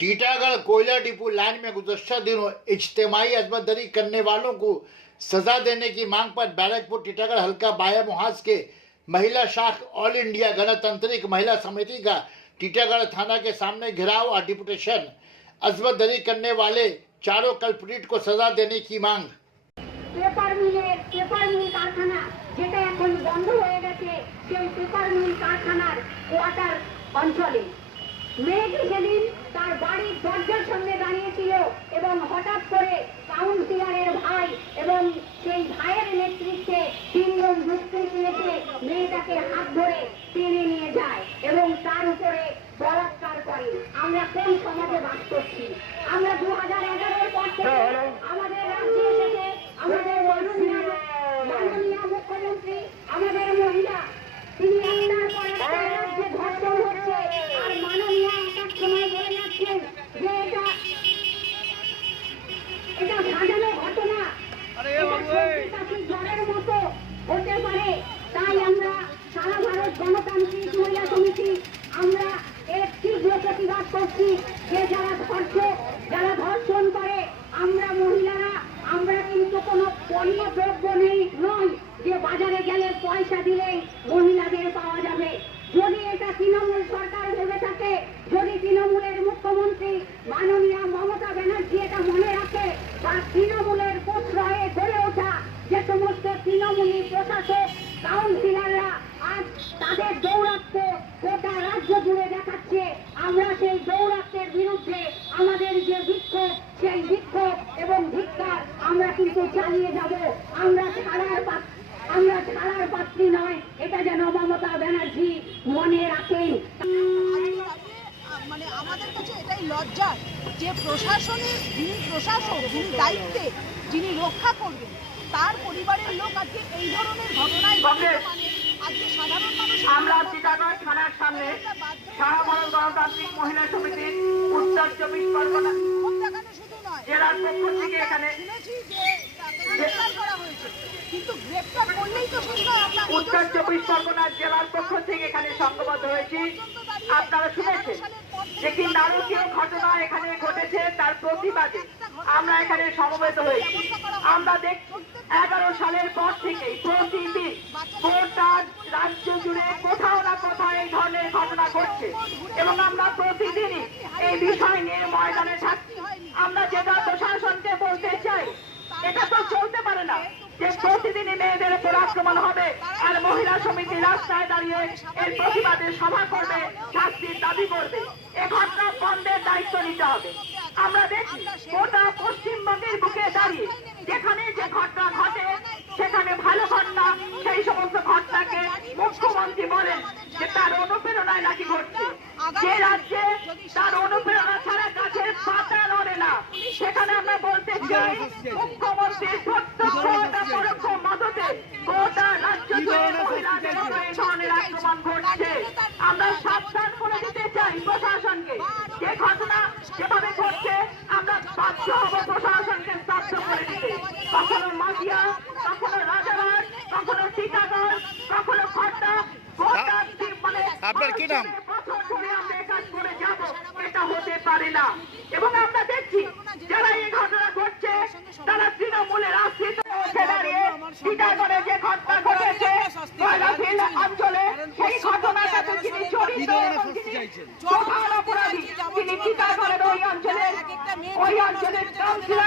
टीटागढ़ कोयला depot line में गुज़श्ता दिनों इजतमाही अजमत दरी करने वालों को सजा देने की मांग पर बैरकपुर टीटागढ़ हल्का बाया मुहाज के महिला शाख ऑल इंडिया गणतांत्रिक महिला समिति का टीटागढ़ थाना के सामने घेराव और डिपुटेशन अजमत दरी करने वाले चारों कल्प्रिट को सजा देने की मांग। पेपर मिल कारखाना যেটা এখন বন্ধ হয়ে গেছে সেই পেপার মিল কারখানার কোয়ার্টার অঞ্চলে মেয়েটি সেদিন তার বাড়ির দরজার সামনে দাঁড়িয়েছিল এবং হঠাৎ করে কাউন্সিলরের ভাই এবং সেই ভাইয়ের নেতৃত্বে তিনজন দুষ্কৃতী এসে মেয়েটাকে হাত ধরে টেনে নিয়ে যায় এবং তার উপরে বলাৎকার করে। আমরা কোন সমাজে বাস করছি? আমরা 2011-এর পর থেকে আমাদের রাজ্যে এসেছে আমাদের মাননীয় মুখ্যমন্ত্রী, আমাদের মহিলা, তিনি একটার পর একটা রাজ্যে ধর্ষণ হচ্ছে আর মাননীয় একার সময় বলে যাচ্ছেন যে এটা সাজানো ঘটনা, জ্বরের মতো হতে পারে। তাই আমরা সারা ভারত গণতান্ত্রিক মহিলা সমিতি আমরা এর তীব্র প্রতিবাদ করছি যে যারা ধর্ষণ করে আমরা মহিলারা আমরা কিন্তু কোনো পণ্য দ্রব্য নয় যে বাজারে গেলে পয়সা দিলেই মহিলাদের পাওয়া যাবে। যদি এটা তৃণমূল সরকার ভেবে থাকে, যদি তৃণমূলের মুখ্যমন্ত্রী মাননীয় মমতা ব্যানার্জি এটা মনে রাখে বা তৃণমূলের প্রশ্রয়ে গড়ে ওঠা যে সমস্ত তৃণমূলী প্রশাসক কাউন্সিলররা আজ তাদের দৌরাত্ম্য গোটা রাজ্য জুড়ে দেখাচ্ছে, আমরা সেই দৌরাত্ম্যের বিরুদ্ধে আমাদের যে বিক্ষোভ সেই বিক্ষোভ এবং ধিক্কার আমরা কিন্তু চালিয়ে যাব। আমরা ছাড়ার পাত্রী নয়, এটা যেন মমতা ব্যানার্জি মনে রাখেন। মানে আমাদের কাছে এটাই লজ্জার যে প্রশাসনের যিনি প্রশাসক, যিনি দায়িত্বে, যিনি রক্ষা করবেন তার পরিবারের লোক আজকে এই ধরনের ঘটনায় আজকে সাধারণ মানুষ। আমরা টিটাগড় থানার সামনে সারা ভারত গণতান্ত্রিক মহিলা সমিতির উত্তর 24 পরগনা জেলার পক্ষ থেকে এখানে গ্রেপ্তার করা হয়েছে, কিন্তু গ্রেপ্তার করলেই তো শেষ নয়। উত্তর 24 পরগনা জেলার পক্ষ থেকে এখানে সংঘবদ্ধ হয়েছি। আপনারা শুনেছেন যে কি নারকীয় ঘটনা এখানে ঘটেছে, তার প্রতিবাদে আমরা এখানে সমবেত হয়েছি। আমরা দেখছি 11 সালের পর থেকে প্রতিদিন গোটা রাজ্য জুড়ে কোথাও না কোথাও এই ধরনের ঘটনা ঘটছে এবং আমরা প্রতিদিনই এই বিষয় নিয়ে ময়দানে থাকছি। আমরা যেটা প্রশাসনকে বলতে চাই, এটা তো চলতে পারে না যে প্রতিদিনই মেয়েদের উপর আক্রমণ হবে আর মহিলা সমিতি রাস্তায় দাঁড়িয়ে এর প্রতিবাদে সভা করবে, শাস্তির দাবি করবে। এ ঘটনা বন্ধের দায়িত্ব নিতে হবে। আমরা দেখি গোটা পশ্চিমবঙ্গের বুকে দাঁড়িয়ে যেখানে যে ঘটনা ঘটে সেখানে ভালো ঘটনা, সেই সমস্ত ঘটনাকে মুখ্যমন্ত্রী বলেন যে তার অনুপ্রেরণায় নাকি ঘটছে। যে রাজ্যে তার অনুপ্রেরণা ছাড়া গাছের পাতা নড়ে না, সেখানে আমরা বলতে চাই মুখ্যমন্ত্রীর প্রত্যক্ষ পরোক্ষ মদতে গোটা রাজ্য জুড়ে মহিলাদের উপর এই ধরনের আক্রমণ ঘটছে। আমরা সাবধান করে দিতে চাই প্রশাসনকে, যে ঘটনা যেভাবে ঘটছে আমরা বাধ্য হব প্রশাসনকে স্তব্ধ করে দিতে। কখনো মাটিয়া, কখনো রাজারহাট, কখনো টিটাগড়, কখনো খড়দা, গোটা মানে আপনার কি নাম? বছর ধরে আমরা এই কাজ করে যাব, এটা হতে পারে না। এবং আমরা দেখছি যারা এই ঘটনা ঘটছে তারা তৃণমূলের আশ্রিত হয়ে দাঁড়িয়ে টিটাগড়ে যে ঘটনা ঘটেছে ময়লাফিল অঞ্চলে সেই ঘটনাটাতে যিনি জড়িত এবং যিনি প্রধান অপরাধী, তিনি টিটাগড়ের ওই অঞ্চলের কাউন্সিলর